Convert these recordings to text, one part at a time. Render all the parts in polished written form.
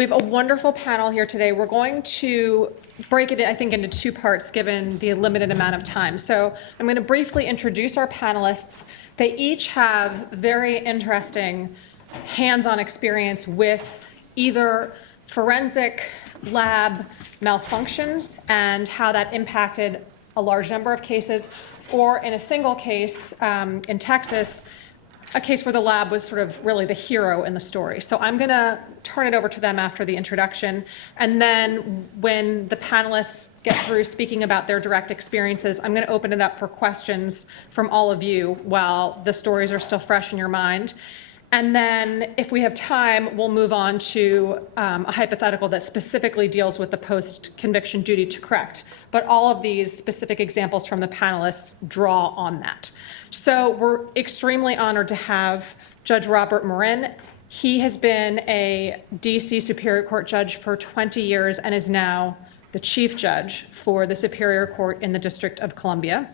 We have a wonderful panel here today. We're going to break it, I think, into two parts given the limited amount of time. So I'm going to briefly introduce our panelists. They each have very interesting hands-on experience with either forensic lab malfunctions and how that impacted a large number of cases, or in a single case in Texas, a case where the lab was sort of really the hero in the story. So I'm going to turn it over to them after the introduction. And then when the panelists get through speaking about their direct experiences, I'm going to open it up for questions from all of you while the stories are still fresh in your mind. And then if we have time, we'll move on to a hypothetical that specifically deals with the post-conviction duty to correct. But all of these specific examples from the panelists draw on that. So we're extremely honored to have Judge Robert Morrison. He has been a DC Superior Court judge for 20 years and is now the chief judge for the Superior Court in the District of Columbia.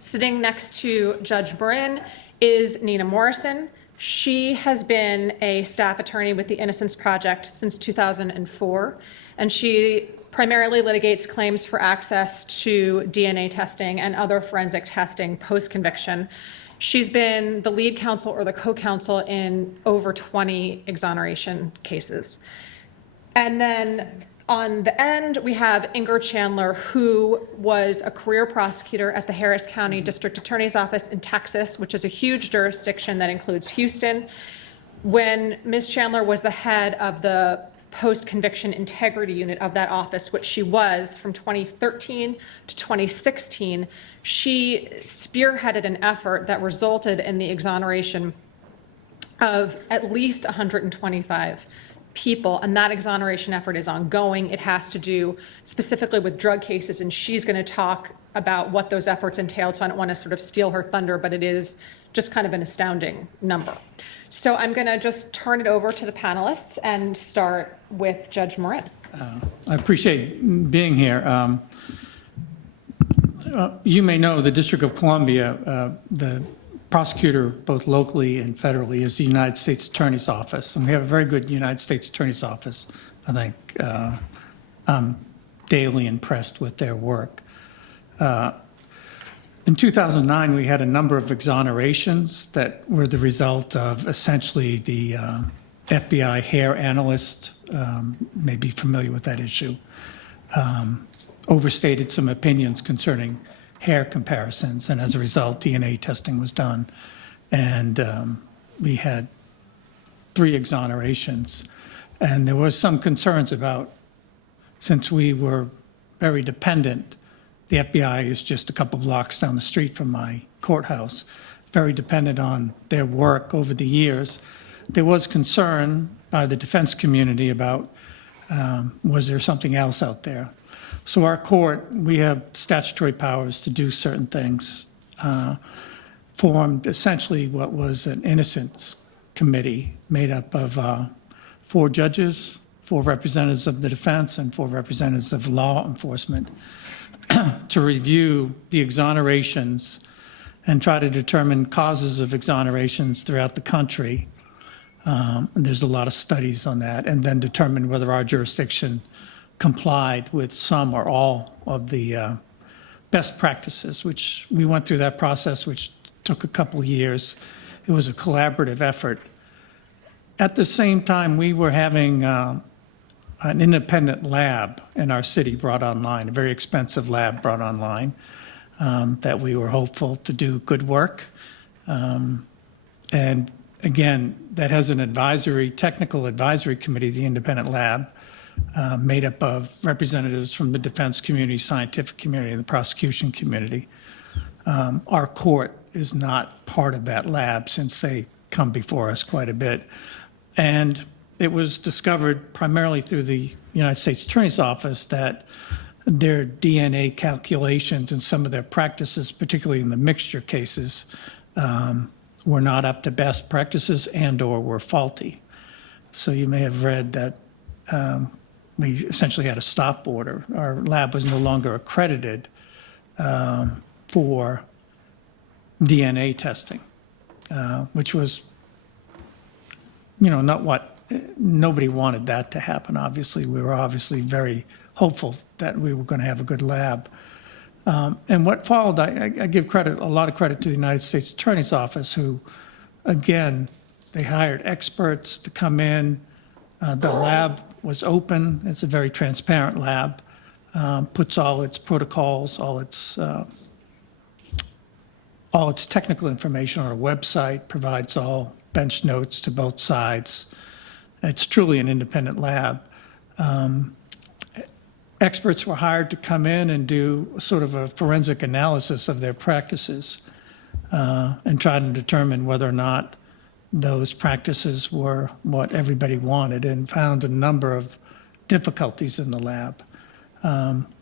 Sitting next to Judge Morrison is Nina Morrison. She has been a staff attorney with the Innocence Project since 2004, and she primarily litigates claims for access to DNA testing and other forensic testing post-conviction. She's been the lead counsel or the co-counsel in over 20 exoneration cases. And then on the end, we have Inger Chandler, who was a career prosecutor at the Harris County District Attorney's Office in Texas, which is a huge jurisdiction that includes Houston. When Ms. Chandler was the head of the post-conviction integrity unit of that office, which she was from 2013 to 2016, she spearheaded an effort that resulted in the exoneration of at least 125 people, and that exoneration effort is ongoing. It has to do specifically with drug cases, and she's going to talk about what those efforts entailed, so I don't want to sort of steal her thunder, but it is just kind of an astounding number. So I'm going to just turn it over to the panelists and start with Judge Morrison. I appreciate being here. You may know the District of Columbia, the prosecutor, both locally and federally, is the United States Attorney's Office. And we have a very good United States Attorney's Office. I think I'm daily impressed with their work. In 2009, we had a number of exonerations that were the result of essentially the FBI hair analyst, may be familiar with that issue, overstated some opinions concerning hair comparisons, and as a result, DNA testing was done. And we had 3 exonerations. And there was some concerns about, since we were very dependent, the FBI is just a couple blocks down the street from my courthouse, very dependent on their work over the years. There was concern by the defense community about, was there something else out there? So our court, we have statutory powers to do certain things, formed essentially what was an innocence committee made up of 4 judges, 4 representatives of the defense, and 4 representatives of law enforcement to review the exonerations and try to determine causes of exonerations throughout the country. There's a lot of studies on that, and then determine whether our jurisdiction complied with some or all of the best practices, which we went through that process, which took a couple of years. It was a collaborative effort. At the same time, we were having an independent lab in our city brought online, a very expensive lab brought online, that we were hopeful to do good work. And again, that has an technical advisory committee, the independent lab, made up of representatives from the defense community, scientific community, and the prosecution community. Our court is not part of that lab since they come before us quite a bit. And it was discovered primarily through the United States Attorney's Office that their DNA calculations and some of their practices, particularly in the mixture cases, were not up to best practices and/or were faulty. So you may have read that we essentially had a stop order. Our lab was no longer accredited for DNA testing, which was, not what nobody wanted that to happen, obviously. We were obviously very hopeful that we were going to have a good lab. And what followed, I give credit, a lot of credit to the United States Attorney's Office, who, again, they hired experts to come in. The lab was open. It's a very transparent lab. Puts all its protocols, all its technical information on a website, provides all bench notes to both sides. It's truly an independent lab. Experts were hired to come in and do sort of a forensic analysis of their practices and try to determine whether or not those practices were what everybody wanted, and found a number of difficulties in the lab.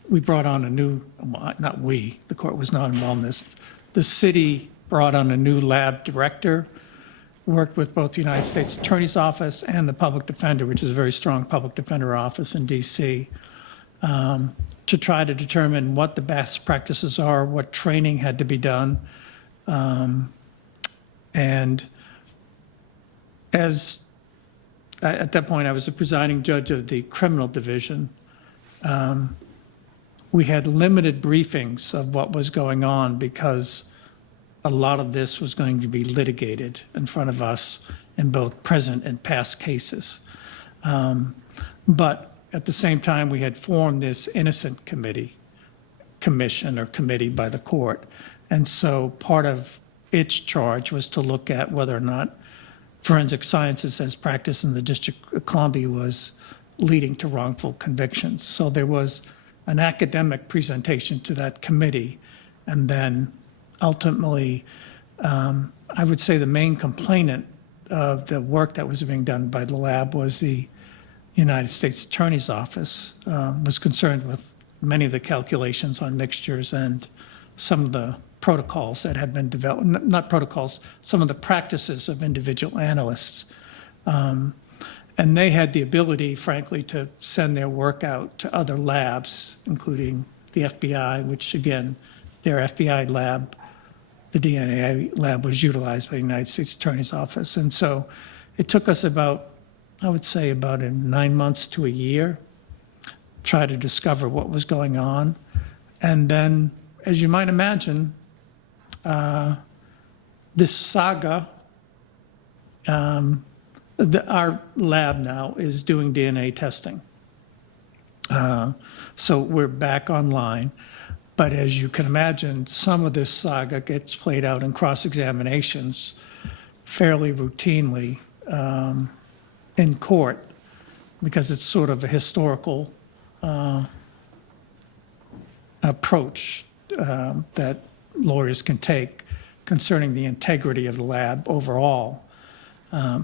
We brought on a new, well, not we, the court was not involved in this. The city brought on a new lab director, worked with both the United States Attorney's Office and the public defender, which is a very strong public defender office in DC, to try to determine what the best practices are, what training had to be done. And at that point, I was the presiding judge of the criminal division. We had limited briefings of what was going on because a lot of this was going to be litigated in front of us in both present and past cases. But at the same time, we had formed this innocent commission by the court. And so part of its charge was to look at whether or not forensic sciences as practiced in the District of Columbia was leading to wrongful convictions. So there was an academic presentation to that committee. And then ultimately, I would say the main complainant of the work that was being done by the lab was the United States Attorney's Office, was concerned with many of the calculations on mixtures and some of the protocols that had been developed, not protocols, some of the practices of individual analysts. And they had the ability, frankly, to send their work out to other labs, including the FBI, which again, their FBI lab, the DNA lab, was utilized by the United States Attorney's Office. And so it took us about, I would say about 9 months to a year, try to discover what was going on. And then, as you might imagine, this saga, our lab now is doing DNA testing. So we're back online. But as you can imagine, some of this saga gets played out in cross-examinations fairly routinely in court, because it's sort of a historical approach that lawyers can take concerning the integrity of the lab overall.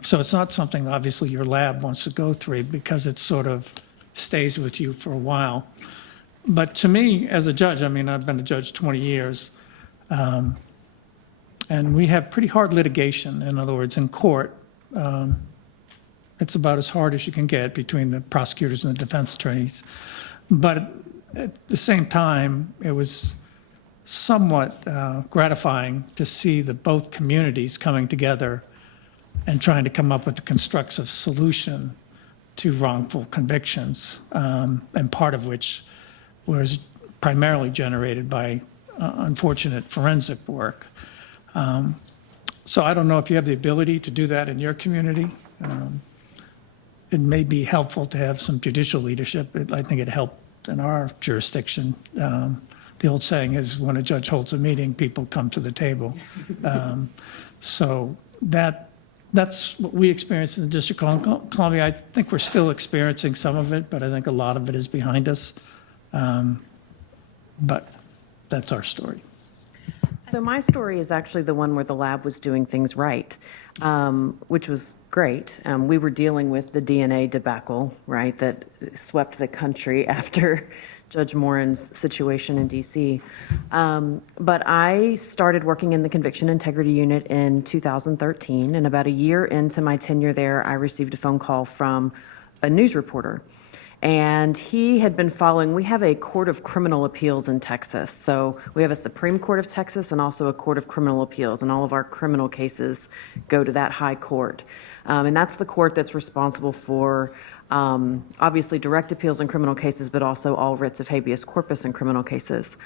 So it's not something, obviously, your lab wants to go through because it sort of stays with you for a while. But to me, as a judge, I mean, I've been a judge 20 years, and we have pretty hard litigation. In other words, in court, it's about as hard as you can get between the prosecutors and the defense attorneys. But at the same time, it was somewhat gratifying to see the both communities coming together and trying to come up with a constructive solution to wrongful convictions, and part of which was primarily generated by unfortunate forensic work. So I don't know if you have the ability to do that in your community. It may be helpful to have some judicial leadership. I think it helped in our jurisdiction. The old saying is, when a judge holds a meeting, people come to the table. So that's what we experienced in the District of Columbia. I think we're still experiencing some of it, but I think a lot of it is behind us. But that's our story. So my story is actually the one where the lab was doing things right, which was great. We were dealing with the DNA debacle, right, that swept the country after Judge Morrison's situation in DC. But I started working in the Conviction Integrity Unit in 2013, and about a year into my tenure there, I received a phone call from a news reporter. And he had been following, we have a Court of Criminal Appeals in Texas. So we have a Supreme Court of Texas and also a Court of Criminal Appeals, and all of our criminal cases go to that high court. And that's the court that's responsible for obviously direct appeals in criminal cases, but also all writs of habeas corpus in criminal cases.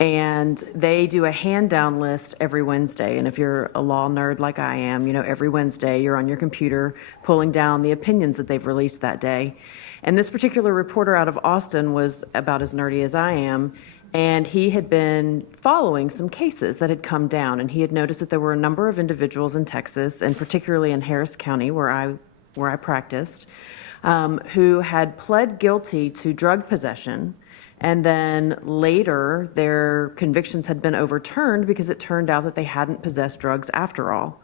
And they do a hand-down list every Wednesday. And if you're a law nerd like I am, every Wednesday you're on your computer pulling down the opinions that they've released that day. And this particular reporter out of Austin was about as nerdy as I am, and he had been following some cases that had come down, and he had noticed that there were a number of individuals in Texas, and particularly in Harris County, where I practiced, who had pled guilty to drug possession. And then later, their convictions had been overturned because it turned out that they hadn't possessed drugs after all.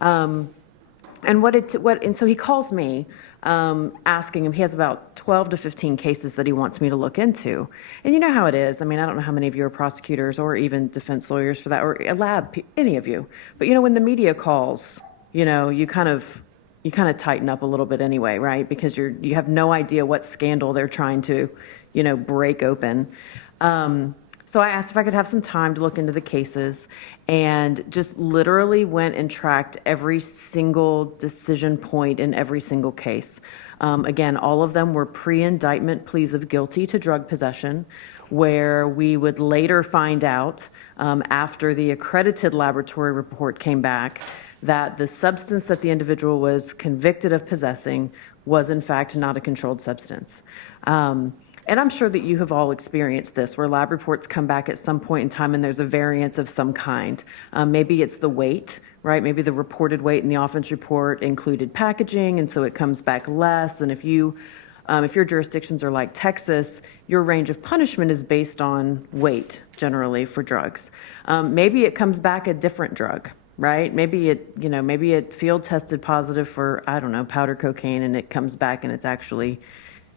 And so he calls me, asking him, he has about 12 to 15 cases that he wants me to look into. And you know how it is. I mean, I don't know how many of you are prosecutors or even defense lawyers for that, or a lab, any of you. But when the media calls, you kind of tighten up a little bit anyway, right? Because you have no idea what scandal they're trying to break open. So I asked if I could have some time to look into the cases, and just literally went and tracked every single decision point in every single case. Again, all of them were pre-indictment pleas of guilty to drug possession, where we would later find out, after the accredited laboratory report came back, that the substance that the individual was convicted of possessing was in fact not a controlled substance. And I'm sure that you have all experienced this, where lab reports come back at some point in time and there's a variance of some kind. Maybe it's the weight, right? Maybe the reported weight in the offense report included packaging, and so it comes back less. And if your jurisdictions are like Texas, your range of punishment is based on weight, generally, for drugs. Maybe it comes back a different drug, right? Maybe it field tested positive for, I don't know, powder cocaine, and it comes back and it's actually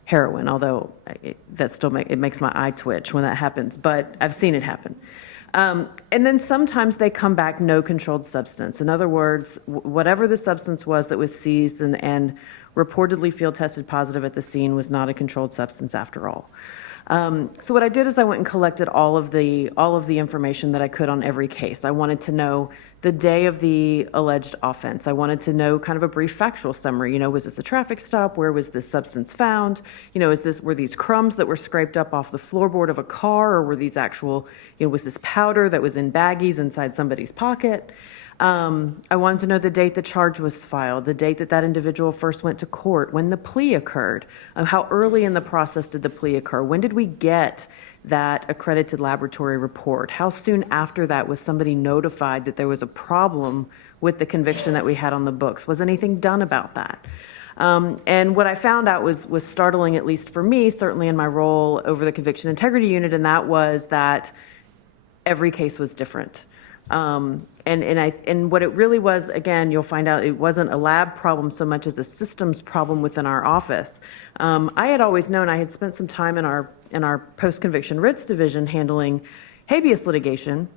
heroin, although it makes my eye twitch when that happens, but I've seen it happen. And then sometimes they come back no controlled substance. In other words, whatever the substance was that was seized and reportedly field tested positive at the scene was not a controlled substance after all. So what I did is I went and collected all of the information that I could on every case. I wanted to know the day of the alleged offense. I wanted to know kind of a brief factual summary. Was this a traffic stop? Where was this substance found? Were these crumbs that were scraped up off the floorboard of a car, or were these actual, was this powder that was in baggies inside somebody's pocket? I wanted to know the date the charge was filed, the date that individual first went to court, when the plea occurred, how early in the process did the plea occur, when did we get that accredited laboratory report, how soon after that was somebody notified that there was a problem with the conviction that we had on the books, was anything done about that? And what I found out was startling, at least for me, certainly in my role over the Conviction Integrity Unit, and that was that every case was different. And what it really was, again, you'll find out it wasn't a lab problem so much as a systems problem within our office. I had always known, I had spent some time in our post-conviction writs division handling habeas litigation,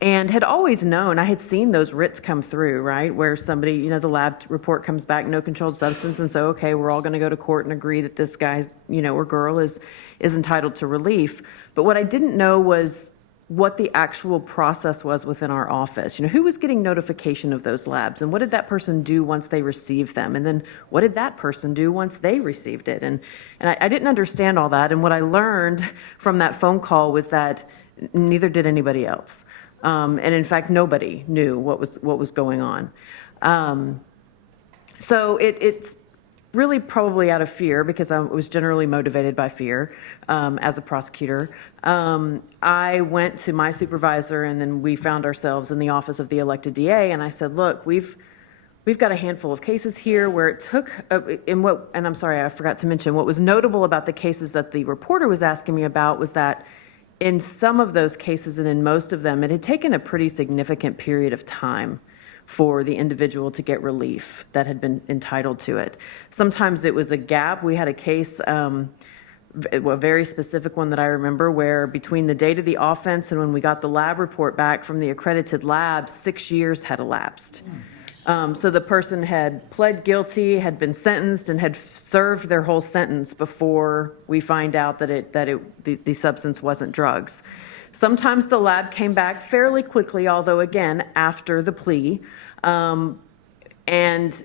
and had always known, I had seen those writs come through, right, where somebody, the lab report comes back, no controlled substance, and so, okay, we're all going to go to court and agree that this guy's, or girl is entitled to relief. But what I didn't know was what the actual process was within our office. Who was getting notification of those labs, and what did that person do once they received them? And then what did that person do once they received it? And I didn't understand all that. And what I learned from that phone call was that neither did anybody else. And in fact, nobody knew what was going on. So it's really probably out of fear, because I was generally motivated by fear as a prosecutor. I went to my supervisor, and then we found ourselves in the office of the elected DA, and I said, look, we've got a handful of cases here where it took, and I'm sorry, I forgot to mention, what was notable about the cases that the reporter was asking me about was that in some of those cases, and in most of them, it had taken a pretty significant period of time for the individual to get relief that had been entitled to it. Sometimes it was a gap. We had a case, a very specific one that I remember, where between the date of the offense and when we got the lab report back from the accredited lab, 6 years had elapsed. So the person had pled guilty, had been sentenced, and had served their whole sentence before we find out that the substance wasn't drugs. Sometimes the lab came back fairly quickly, although again, after the plea. And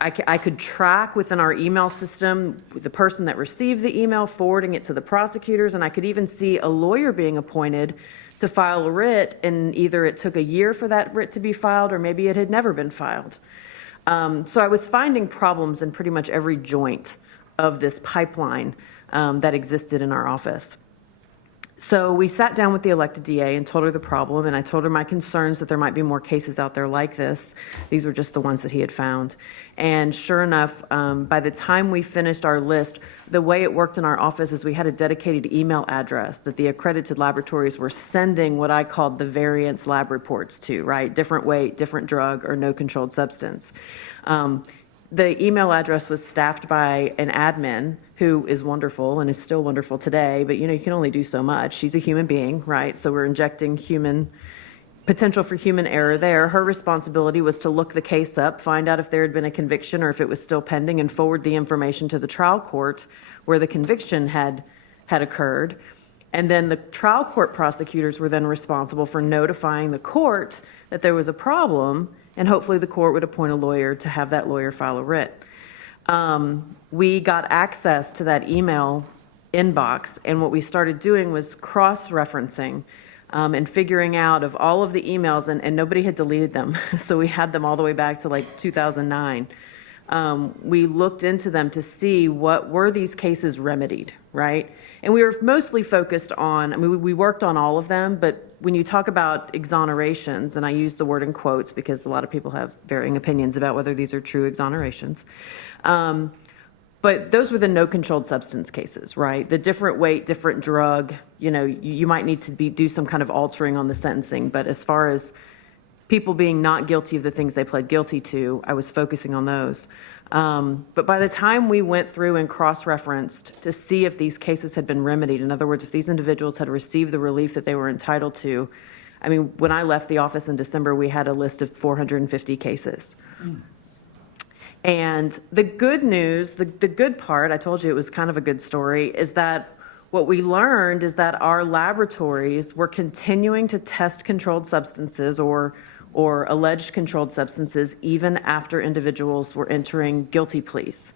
I could track within our email system the person that received the email, forwarding it to the prosecutors, and I could even see a lawyer being appointed to file a writ, and either it took a year for that writ to be filed, or maybe it had never been filed. So I was finding problems in pretty much every joint of this pipeline that existed in our office. So we sat down with the elected DA and told her the problem, and I told her my concerns that there might be more cases out there like this. These were just the ones that he had found. And sure enough, by the time we finished our list, the way it worked in our office is we had a dedicated email address that the accredited laboratories were sending what I called the variance lab reports to, right? Different weight, different drug, or no controlled substance. The email address was staffed by an admin who is wonderful and is still wonderful today, but you can only do so much. She's a human being, right? So we're injecting potential for human error there. Her responsibility was to look the case up, find out if there had been a conviction or if it was still pending, and forward the information to the trial court where the conviction had occurred. And then the trial court prosecutors were then responsible for notifying the court that there was a problem, and hopefully the court would appoint a lawyer to have that lawyer file a writ. We got access to that email inbox, and what we started doing was cross-referencing and figuring out of all of the emails, and nobody had deleted them, so we had them all the way back to like 2009. We looked into them to see what were these cases remedied, right? And we were mostly focused on, we worked on all of them, but when you talk about exonerations, and I use the word in quotes because a lot of people have varying opinions about whether these are true exonerations, but those were the no controlled substance cases, right? The different weight, different drug, you might need to do some kind of altering on the sentencing, but as far as people being not guilty of the things they pled guilty to, I was focusing on those. But by the time we went through and cross-referenced to see if these cases had been remedied, in other words, if these individuals had received the relief that they were entitled to, when I left the office in December, we had a list of 450 cases. And the good news, the good part, I told you it was kind of a good story, is that what we learned is that our laboratories were continuing to test controlled substances or alleged controlled substances even after individuals were entering guilty pleas.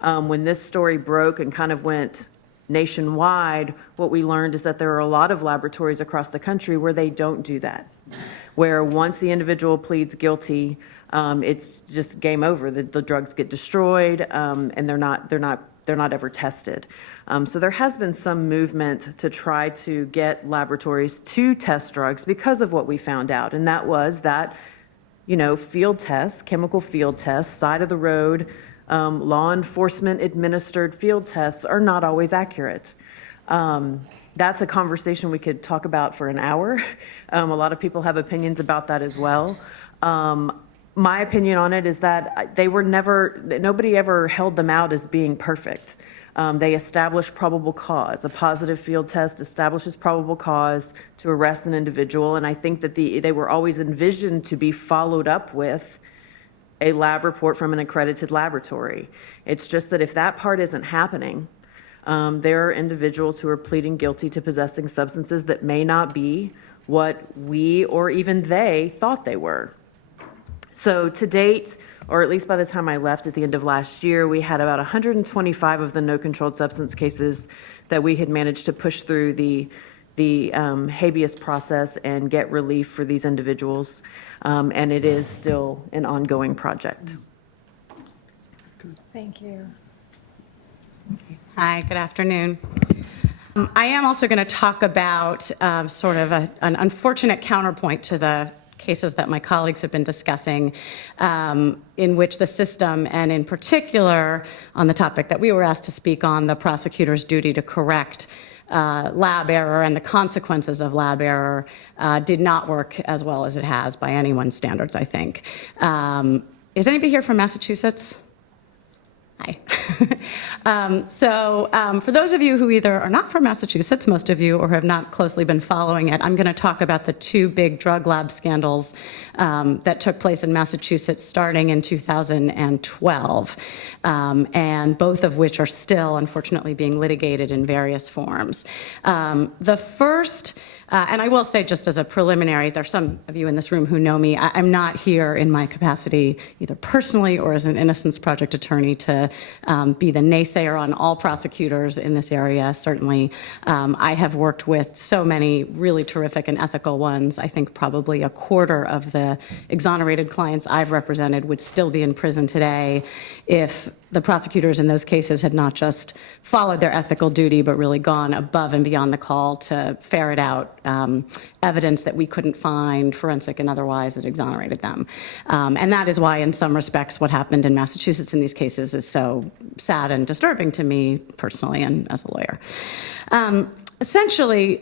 When this story broke and kind of went nationwide, what we learned is that there are a lot of laboratories across the country where they don't do that, where once the individual pleads guilty, it's just game over. The drugs get destroyed, and they're not ever tested. So there has been some movement to try to get laboratories to test drugs because of what we found out, and that was that, field tests, chemical field tests, side of the road, law enforcement administered field tests are not always accurate. That's a conversation we could talk about for an hour. A lot of people have opinions about that as well. My opinion on it is that nobody ever held them out as being perfect. They establish probable cause. A positive field test establishes probable cause to arrest an individual, and I think that they were always envisioned to be followed up with a lab report from an accredited laboratory. It's just that if that part isn't happening, there are individuals who are pleading guilty to possessing substances that may not be what we or even they thought they were. So to date, or at least by the time I left at the end of last year, we had about 125 of the no controlled substance cases that we had managed to push through the habeas process and get relief for these individuals. And it is still an ongoing project. Thank you. Hi, good afternoon. I am also going to talk about sort of an unfortunate counterpoint to the cases that my colleagues have been discussing, in which the system, and in particular on the topic that we were asked to speak on, the prosecutor's duty to correct lab error and the consequences of lab error, did not work as well as it has by anyone's standards, I think. Is anybody here from Massachusetts? Hi. For those of you who either are not from Massachusetts, most of you, or have not closely been following it, I'm going to talk about the two big drug lab scandals that took place in Massachusetts starting in 2012, and both of which are still, unfortunately, being litigated in various forms. The first, and I will say just as a preliminary, there's some of you in this room who know me. I'm not here in my capacity, either personally or as an Innocence Project attorney, to be the naysayer on all prosecutors in this area. Certainly, I have worked with so many really terrific and ethical ones. I think probably a quarter of the exonerated clients I've represented would still be in prison today if the prosecutors in those cases had not just followed their ethical duty, but really gone above and beyond the call to ferret out evidence that we couldn't find, forensic and otherwise, that exonerated them. And that is why, in some respects, what happened in Massachusetts in these cases is so sad and disturbing to me personally and as a lawyer. Essentially,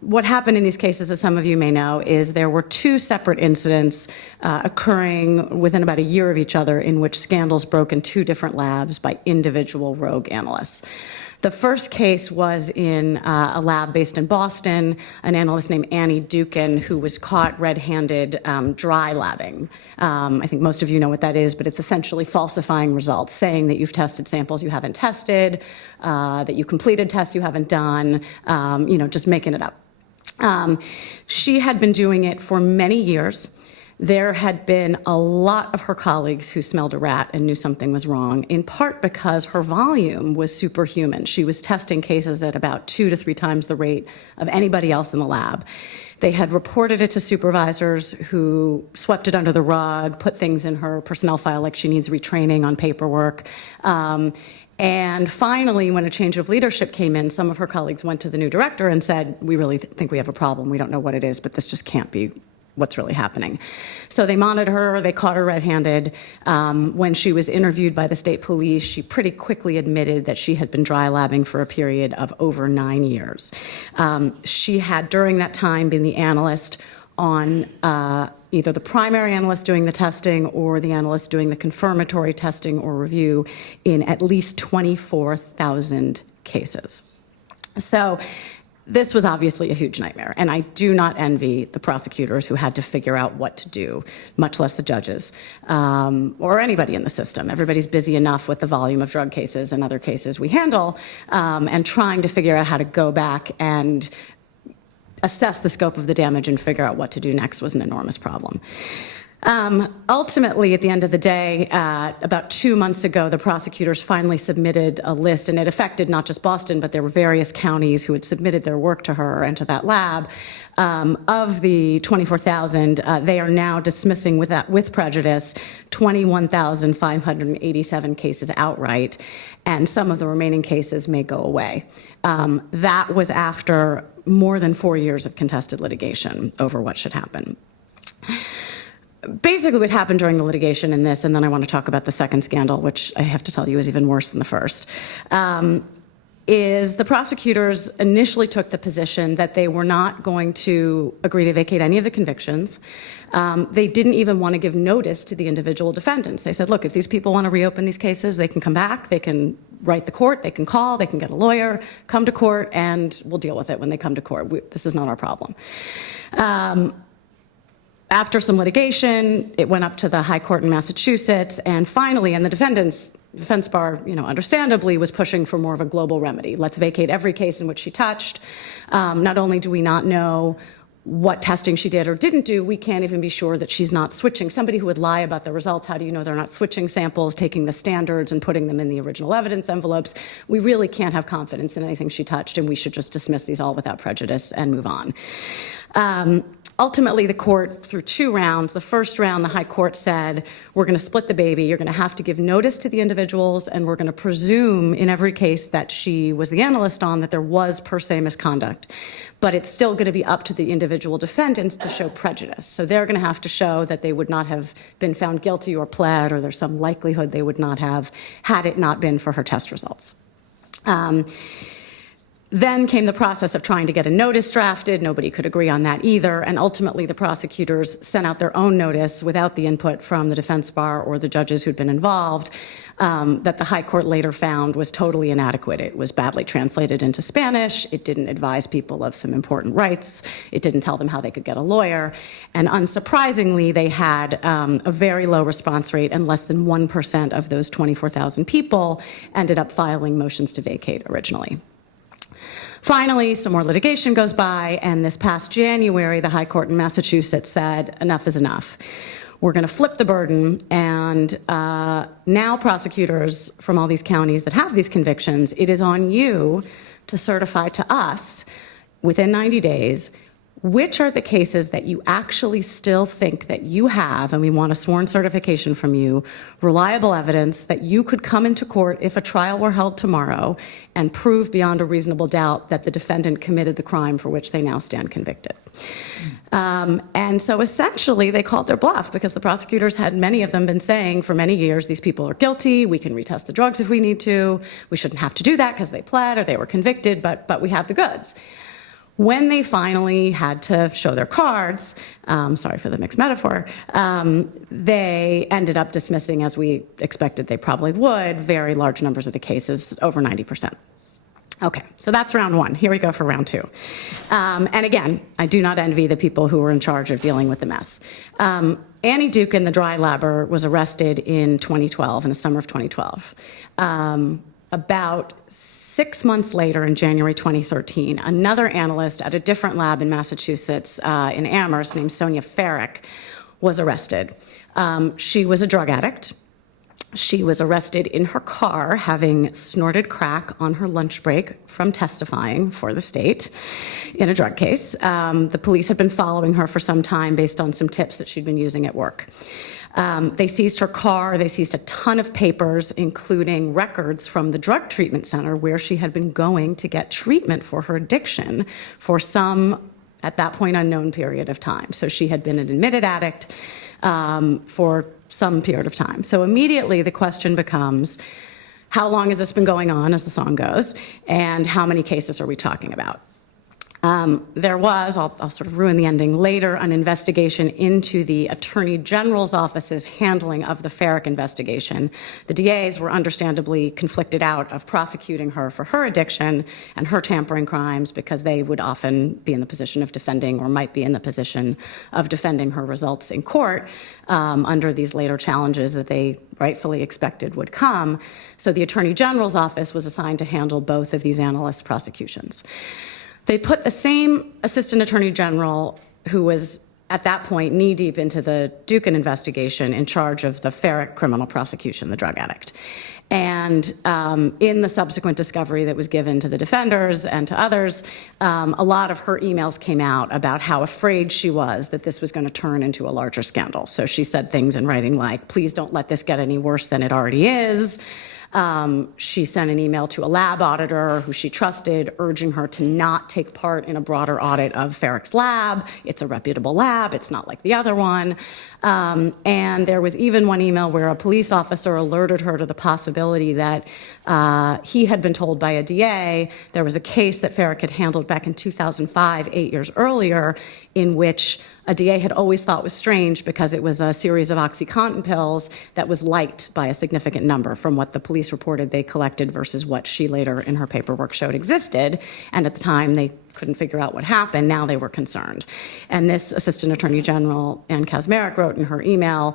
what happened in these cases, as some of you may know, is there were two separate incidents occurring within about a year of each other in which scandals broke in two different labs by individual rogue analysts. The first case was in a lab based in Boston, an analyst named Annie Dukin, who was caught red-handed dry labbing. I think most of you know what that is, but it's essentially falsifying results, saying that you've tested samples you haven't tested, that you completed tests you haven't done, just making it up. She had been doing it for many years. There had been a lot of her colleagues who smelled a rat and knew something was wrong, in part because her volume was superhuman. She was testing cases at about 2 to 3 times the rate of anybody else in the lab. They had reported it to supervisors who swept it under the rug, put things in her personnel file like she needs retraining on paperwork. And finally, when a change of leadership came in, some of her colleagues went to the new director and said, we really think we have a problem. We don't know what it is, but this just can't be what's really happening. So they monitored her, they caught her red-handed. When she was interviewed by the state police, she pretty quickly admitted that she had been dry labbing for a period of over 9 years. She had, during that time, been the analyst on either the primary analyst doing the testing or the analyst doing the confirmatory testing or review in at least 24,000 cases. So this was obviously a huge nightmare, and I do not envy the prosecutors who had to figure out what to do, much less the judges, or anybody in the system. Everybody's busy enough with the volume of drug cases and other cases we handle, and trying to figure out how to go back and assess the scope of the damage and figure out what to do next was an enormous problem. Ultimately, at the end of the day, about 2 months ago, the prosecutors finally submitted a list, and it affected not just Boston, but there were various counties who had submitted their work to her and to that lab. Of the 24,000, they are now dismissing with prejudice 21,587 cases outright, and some of the remaining cases may go away. That was after more than 4 years of contested litigation over what should happen. Basically, what happened during the litigation in this, and then I want to talk about the second scandal, which I have to tell you is even worse than the first, is the prosecutors initially took the position that they were not going to agree to vacate any of the convictions. They didn't even want to give notice to the individual defendants. They said, look, if these people want to reopen these cases, they can come back, they can write the court, they can call, they can get a lawyer, come to court, and we'll deal with it when they come to court. This is not our problem. After some litigation, it went up to the High Court in Massachusetts, and finally, and the defense bar, understandably, was pushing for more of a global remedy. Let's vacate every case in which she touched. Not only do we not know what testing she did or didn't do, we can't even be sure that she's not switching. Somebody who would lie about the results, how do you know they're not switching samples, taking the standards and putting them in the original evidence envelopes? We really can't have confidence in anything she touched, and we should just dismiss these all without prejudice and move on. Ultimately, the court, through 2 rounds, the first round, the High Court said, we're going to split the baby. You're going to have to give notice to the individuals, and we're going to presume in every case that she was the analyst on that there was per se misconduct. But it's still going to be up to the individual defendants to show prejudice. So they're going to have to show that they would not have been found guilty or pled, or there's some likelihood they would not have had it not been for her test results. Then came the process of trying to get a notice drafted. Nobody could agree on that either. And ultimately, the prosecutors sent out their own notice without the input from the defense bar or the judges who'd been involved, that the High Court later found was totally inadequate. It was badly translated into Spanish. It didn't advise people of some important rights. It didn't tell them how they could get a lawyer. And unsurprisingly, they had a very low response rate, and less than 1% of those 24,000 people ended up filing motions to vacate originally. Finally, some more litigation goes by, and this past January, the High Court in Massachusetts said, enough is enough. We're going to flip the burden, and now prosecutors from all these counties that have these convictions, it is on you to certify to us within 90 days which are the cases that you actually still think that you have, and we want a sworn certification from you, reliable evidence that you could come into court if a trial were held tomorrow and prove beyond a reasonable doubt that the defendant committed the crime for which they now stand convicted. And so essentially they called their bluff, because the prosecutors had, many of them, been saying for many years, these people are guilty, we can retest the drugs if we need to, we shouldn't have to do that because they pled or they were convicted, but we have the goods. When they finally had to show their cards, sorry for the mixed metaphor, they ended up dismissing, as we expected they probably would, very large numbers of the cases, over 90%. Okay, so that's round one. Here we go for round two. And again, I do not envy the people who were in charge of dealing with the mess. Annie Dukin, the dry labber, was arrested in 2012, in the summer of 2012. About 6 months later, in January 2013, another analyst at a different lab in Massachusetts, in Amherst, named Sonia Farrick, was arrested. She was a drug addict. She was arrested in her car, having snorted crack on her lunch break from testifying for the state in a drug case. The police had been following her for some time based on some tips that she'd been using at work. They seized her car. They seized a ton of papers, including records from the drug treatment center where she had been going to get treatment for her addiction for some, at that point, unknown period of time. So she had been an admitted addict for some period of time. So immediately the question becomes, how long has this been going on, as the song goes, and how many cases are we talking about? There was, I'll sort of ruin the ending later, an investigation into the Attorney General's office's handling of the Farrick investigation. The DAs were understandably conflicted out of prosecuting her for her addiction and her tampering crimes, because they would often be in the position of defending, or might be in the position of defending, her results in court under these later challenges that they rightfully expected would come. So the Attorney General's office was assigned to handle both of these analysts' prosecutions. They put the same Assistant Attorney General, who was at that point knee-deep into the Dukin investigation, in charge of the Farrick criminal prosecution, the drug addict. And in the subsequent discovery that was given to the defenders and to others, a lot of her emails came out about how afraid she was that this was going to turn into a larger scandal. So she said things in writing like, please don't let this get any worse than it already is. She sent an email to a lab auditor who she trusted, urging her to not take part in a broader audit of Farrick's lab. It's a reputable lab. It's not like the other one. And there was even one email where a police officer alerted her to the possibility that he had been told by a DA there was a case that Farrick had handled back in 2005, 8 years earlier, in which a DA had always thought was strange because it was a series of OxyContin pills that was liked by a significant number from what the police reported they collected versus what she later in her paperwork showed existed. And at the time, they couldn't figure out what happened. Now they were concerned. And this Assistant Attorney General, Ann Kazmarek, wrote in her email,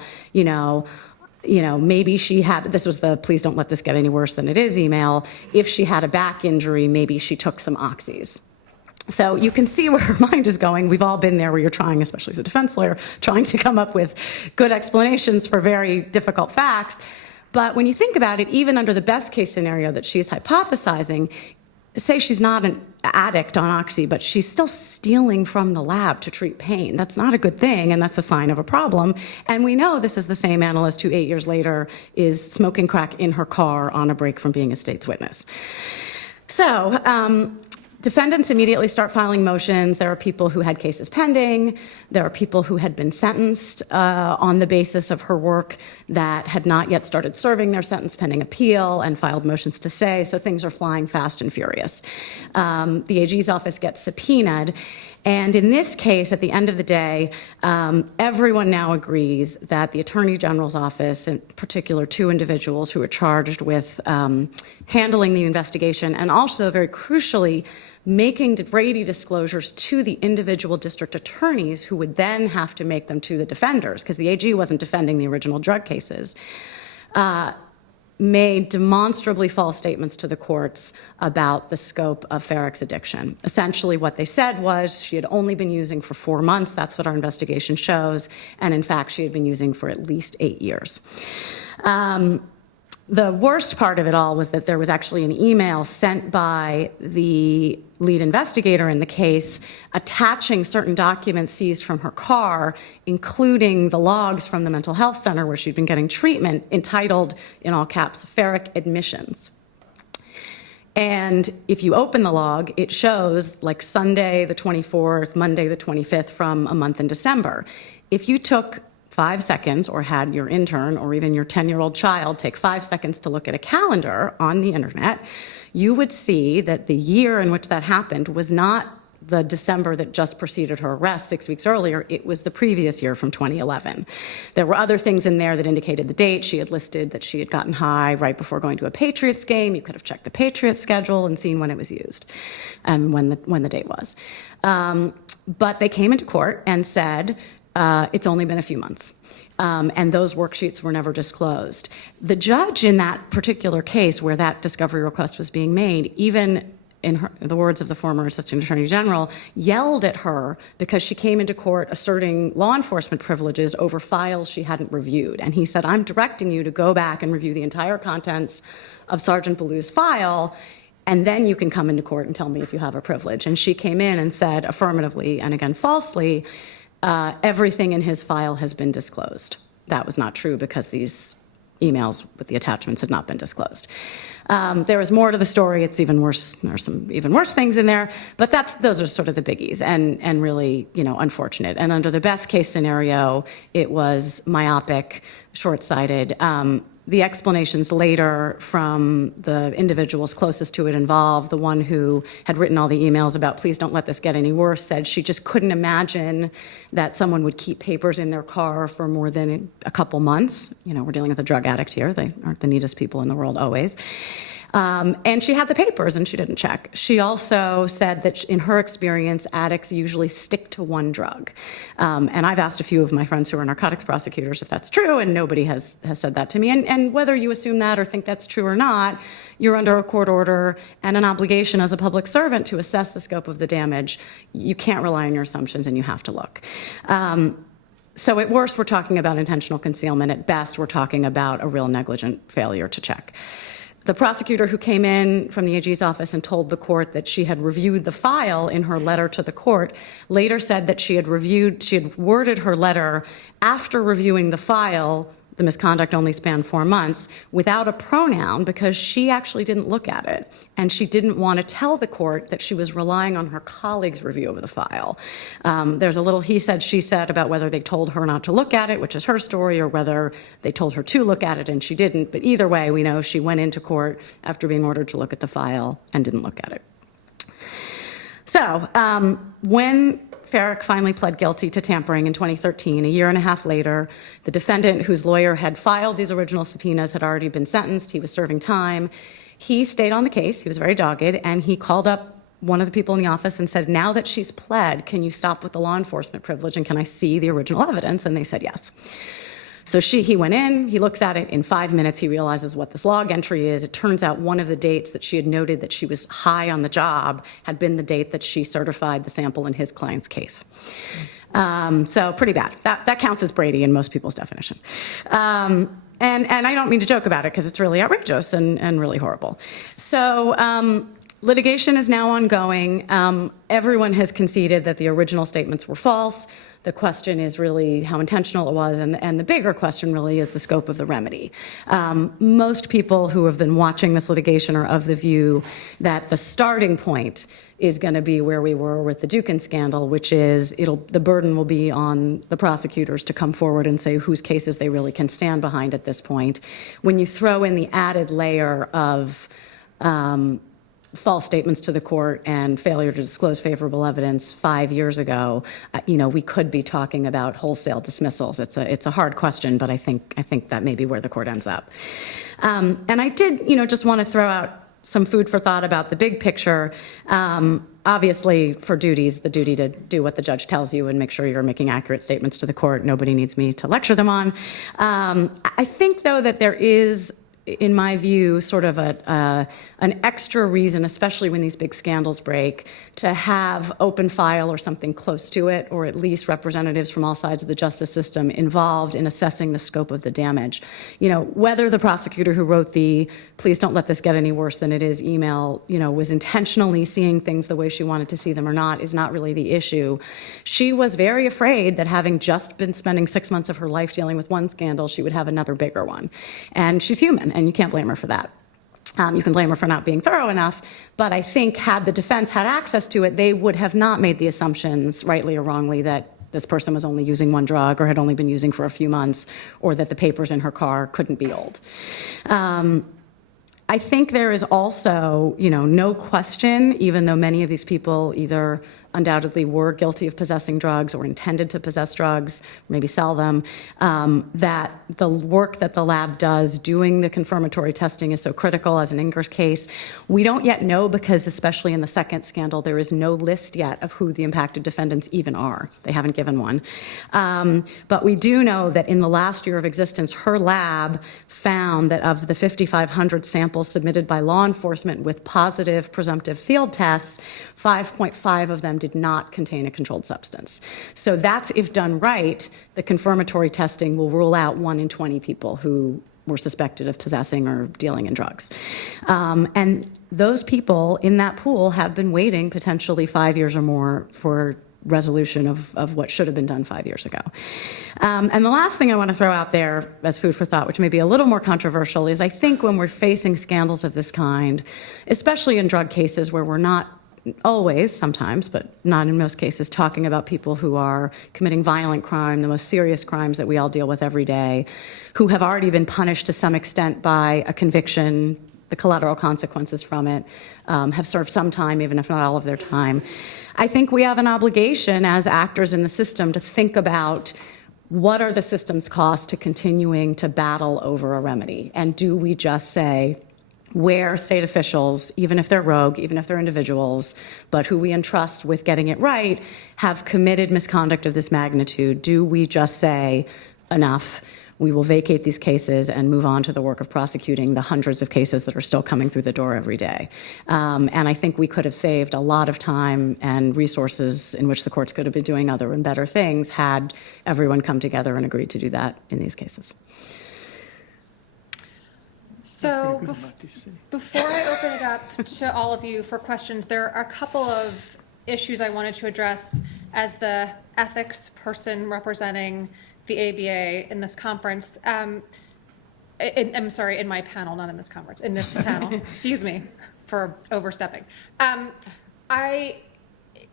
maybe she had, this was the please don't let this get any worse than it is email, if she had a back injury, maybe she took some oxys. So you can see where her mind is going. We've all been there where you're trying, especially as a defense lawyer, trying to come up with good explanations for very difficult facts. But when you think about it, even under the best case scenario that she's hypothesizing, say she's not an addict on oxy, but she's still stealing from the lab to treat pain. That's not a good thing, and that's a sign of a problem. And we know this is the same analyst who 8 years later is smoking crack in her car on a break from being a state's witness. So Defendants immediately start filing motions. There are people who had cases pending. There are people who had been sentenced on the basis of her work that had not yet started serving their sentence pending appeal and filed motions to stay. So things are flying fast and furious. The AG's office gets subpoenaed. And in this case, at the end of the day, everyone now agrees that the Attorney General's office, in particular 2 individuals who were charged with handling the investigation and also, very crucially, making Brady disclosures to the individual district attorneys who would then have to make them to the defenders, because the AG wasn't defending the original drug cases, made demonstrably false statements to the courts about the scope of Farrick's addiction. Essentially, what they said was she had only been using for 4 months. That's what our investigation shows. And in fact, she had been using for at least 8 years. The worst part of it all was that there was actually an email sent by the lead investigator in the case attaching certain documents seized from her car, including the logs from the mental health center where she'd been getting treatment, entitled, in all caps, Farrick Admissions. And if you open the log, it shows like Sunday the 24th, Monday the 25th from a month in December. If you took 5 seconds, or had your intern or even your 10-year-old child take 5 seconds to look at a calendar on the internet, you would see that the year in which that happened was not the December that just preceded her arrest 6 weeks earlier. It was the previous year from 2011. There were other things in there that indicated the date. She had listed that she had gotten high right before going to a Patriots game. You could have checked the Patriots schedule and seen when it was used and when the date was. But they came into court and said, it's only been a few months. And those worksheets were never disclosed. The judge in that particular case where that discovery request was being made, even in the words of the former Assistant Attorney General, yelled at her because she came into court asserting law enforcement privileges over files she hadn't reviewed. And he said, I'm directing you to go back and review the entire contents of Sergeant Ballou's file, and then you can come into court and tell me if you have a privilege. And she came in and said affirmatively, and again falsely, everything in his file has been disclosed. That was not true because these emails with the attachments had not been disclosed. There is more to the story. It's even worse. There are some even worse things in there, but those are sort of the biggies and really, unfortunate. And under the best case scenario, it was myopic, short-sighted. The explanations later from the individuals closest to it involved, the one who had written all the emails about please don't let this get any worse, said she just couldn't imagine that someone would keep papers in their car for more than a couple months. We're dealing with a drug addict here. They aren't the neatest people in the world always. And she had the papers and she didn't check. She also said that in her experience, addicts usually stick to one drug. And I've asked a few of my friends who are narcotics prosecutors if that's true, and nobody has said that to me. And whether you assume that or think that's true or not, you're under a court order and an obligation as a public servant to assess the scope of the damage. You can't rely on your assumptions and you have to look. So at worst, we're talking about intentional concealment. At best, we're talking about a real negligent failure to check. The prosecutor who came in from the AG's office and told the court that she had reviewed the file in her letter to the court later said that she had worded her letter after reviewing the file. The misconduct only spanned 4 months, without a pronoun because she actually didn't look at it. And she didn't want to tell the court that she was relying on her colleague's review of the file. There's a little he said, she said about whether they told her not to look at it, which is her story, or whether they told her to look at it and she didn't. But either way, we know she went into court after being ordered to look at the file and didn't look at it. So when Farrick finally pled guilty to tampering in 2013, a year and a half later. The defendant, whose lawyer had filed these original subpoenas, had already been sentenced. He was serving time. He stayed on the case. He was very dogged, and he called up one of the people in the office and said, now that she's pled, can you stop with the law enforcement privilege, and can I see the original evidence? And they said yes. So he went in, he looks at it. In 5 minutes, he realizes what this log entry is. It turns out one of the dates that she had noted that she was high on the job had been the date that she certified the sample in his client's case. So pretty bad. That counts as Brady in most people's definition. And I don't mean to joke about it because it's really outrageous and really horrible. So Litigation is now ongoing. Everyone has conceded that the original statements were false. The question is really how intentional it was, and the bigger question really is the scope of the remedy. Most people who have been watching this litigation are of the view that the starting point is going to be where we were with the Dukin scandal, which is the burden will be on the prosecutors to come forward and say whose cases they really can stand behind at this point. When you throw in the added layer of false statements to the court and failure to disclose favorable evidence 5 years ago, we could be talking about wholesale dismissals. It's a hard question, but I think that may be where the court ends up. And I did, just want to throw out some food for thought about the big picture. Obviously, for duties, the duty to do what the judge tells you and make sure you're making accurate statements to the court. Nobody needs me to lecture them on. I think, though, that there is, in my view, sort of an extra reason, especially when these big scandals break, to have open file or something close to it, or at least representatives from all sides of the justice system involved in assessing the scope of the damage. Whether the prosecutor who wrote the "please don't let this get any worse than it is" email, was intentionally seeing things the way she wanted to see them or not is not really the issue. She was very afraid that, having just been spending 6 months of her life dealing with one scandal, she would have another bigger one. And she's human, and you can't blame her for that. You can blame her for not being thorough enough, but I think had the defense had access to it, they would have not made the assumptions, rightly or wrongly, that this person was only using one drug or had only been using for a few months, or that the papers in her car couldn't be old. I think there is also, no question, even though many of these people either undoubtedly were guilty of possessing drugs or intended to possess drugs, maybe sell them, that the work that the lab does doing the confirmatory testing is so critical, as in Inger's case. We don't yet know, because especially in the second scandal, there is no list yet of who the impacted defendants even are. They haven't given one. But we do know that in the last year of existence, her lab found that of the 5,500 samples submitted by law enforcement with positive presumptive field tests, 5.5 of them did not contain a controlled substance. So that's, if done right, the confirmatory testing will rule out 1 in 20 people who were suspected of possessing or dealing in drugs. And those people in that pool have been waiting potentially 5 years or more for resolution of what should have been done 5 years ago. And the last thing I want to throw out there as food for thought, which may be a little more controversial, is I think when we're facing scandals of this kind, especially in drug cases where we're not always, sometimes, but not in most cases, talking about people who are committing violent crime, the most serious crimes that we all deal with every day, who have already been punished to some extent by a conviction, the collateral consequences from it, have served some time, even if not all of their time. I think we have an obligation as actors in the system to think about what are the system's costs to continuing to battle over a remedy, and do we just say, where state officials, even if they're rogue, even if they're individuals, but who we entrust with getting it right, have committed misconduct of this magnitude, do we just say, enough, we will vacate these cases and move on to the work of prosecuting the hundreds of cases that are still coming through the door every day? And I think we could have saved a lot of time and resources in which the courts could have been doing other and better things had everyone come together and agreed to do that in these cases. So before I open it up to all of you for questions, there are a couple of issues I wanted to address as the ethics person representing the ABA in this conference. I'm sorry, in my panel, not in this conference, in this panel. Excuse me for overstepping.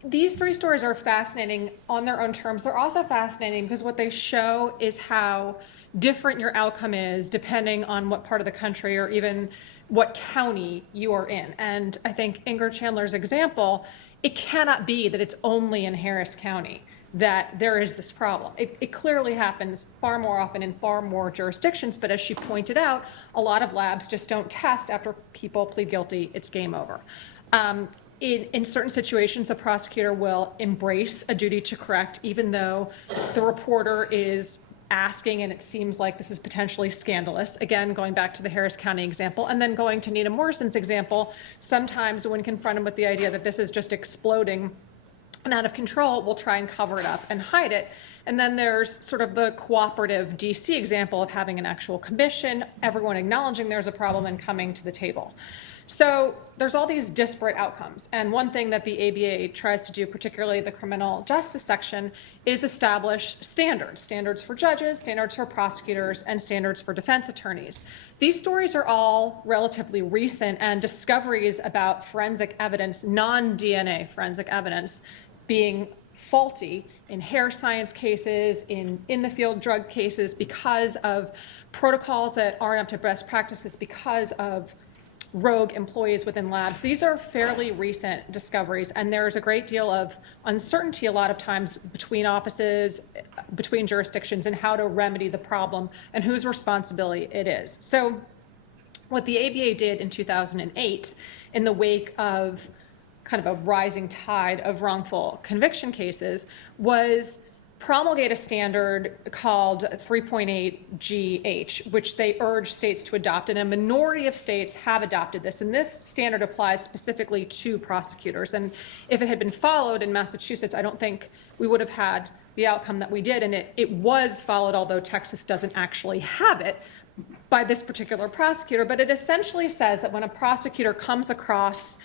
These 3 stories are fascinating on their own terms. They're also fascinating because what they show is how different your outcome is depending on what part of the country or even what county you are in. And I think Inger Chandler's example, it cannot be that it's only in Harris County that there is this problem. It clearly happens far more often in far more jurisdictions, but as she pointed out, a lot of labs just don't test after people plead guilty, it's game over. In certain situations, a prosecutor will embrace a duty to correct, even though the reporter is asking and it seems like this is potentially scandalous. Again, going back to the Harris County example, and then going to Nina Morrison's example, sometimes when confronted with the idea that this is just exploding and out of control, we'll try and cover it up and hide it. And then there's sort of the cooperative DC example of having an actual commission, everyone acknowledging there's a problem and coming to the table. So there's all these disparate outcomes. And one thing that the ABA tries to do, particularly the criminal justice section, is establish standards for judges, standards for prosecutors, and standards for defense attorneys. These stories are all relatively recent, and discoveries about forensic evidence, non-DNA forensic evidence, being faulty in hair science cases, in the field drug cases, because of protocols that aren't up to best practices, because of rogue employees within labs. These are fairly recent discoveries, and there's a great deal of uncertainty a lot of times between offices, between jurisdictions, and how to remedy the problem and whose responsibility it is. So what the ABA did in 2008, in the wake of kind of a rising tide of wrongful conviction cases, was promulgate a standard called 3.8GH, which they urge states to adopt, and a minority of states have adopted this. And this standard applies specifically to prosecutors. And if it had been followed in Massachusetts, I don't think we would have had the outcome that we did. And it was followed, although Texas doesn't actually have it, by this particular prosecutor. But it essentially says that when a prosecutor comes across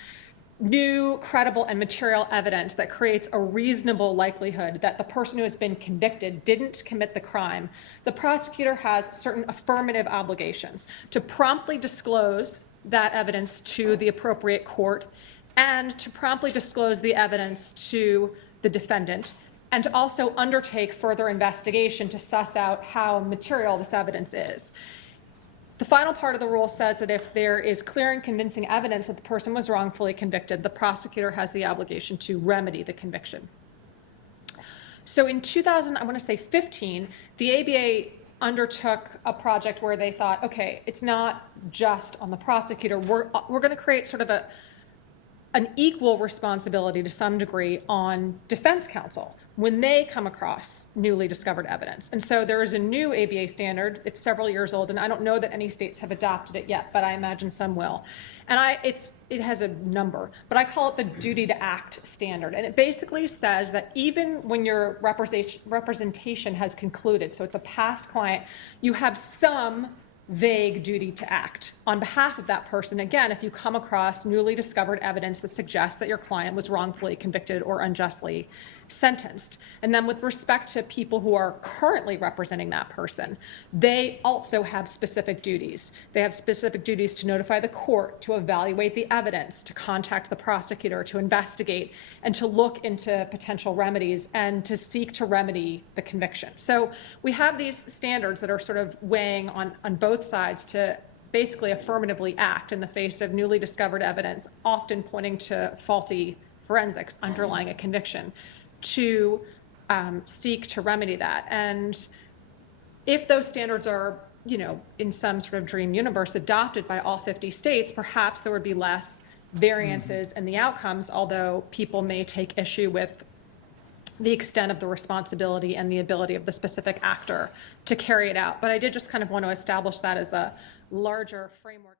new, credible, and material evidence that creates a reasonable likelihood that the person who has been convicted didn't commit the crime, the prosecutor has certain affirmative obligations to promptly disclose that evidence to the appropriate court, and to promptly disclose the evidence to the defendant, and to also undertake further investigation to suss out how material this evidence is. The final part of the rule says that if there is clear and convincing evidence that the person was wrongfully convicted, the prosecutor has the obligation to remedy the conviction. So in 2015, the ABA undertook a project where they thought, okay, it's not just on the prosecutor. We're going to create sort of an equal responsibility to some degree on defense counsel when they come across newly discovered evidence. And so there is a new ABA standard. It's several years old, and I don't know that any states have adopted it yet, but I imagine some will. And it has a number, but I call it the duty to act standard. And it basically says that even when your representation has concluded, so it's a past client, you have some vague duty to act on behalf of that person, again, if you come across newly discovered evidence that suggests that your client was wrongfully convicted or unjustly sentenced. And then with respect to people who are currently representing that person, they also have specific duties. They have specific duties to notify the court, to evaluate the evidence, to contact the prosecutor, to investigate, and to look into potential remedies and to seek to remedy the conviction. So we have these standards that are sort of weighing on both sides to basically affirmatively act in the face of newly discovered evidence, often pointing to faulty forensics underlying a conviction, to seek to remedy that. And if those standards are, in some sort of dream universe, adopted by all 50 states, perhaps there would be less variances in the outcomes, although people may take issue with the extent of the responsibility and the ability of the specific actor to carry it out. But I did just kind of want to establish that as a larger framework.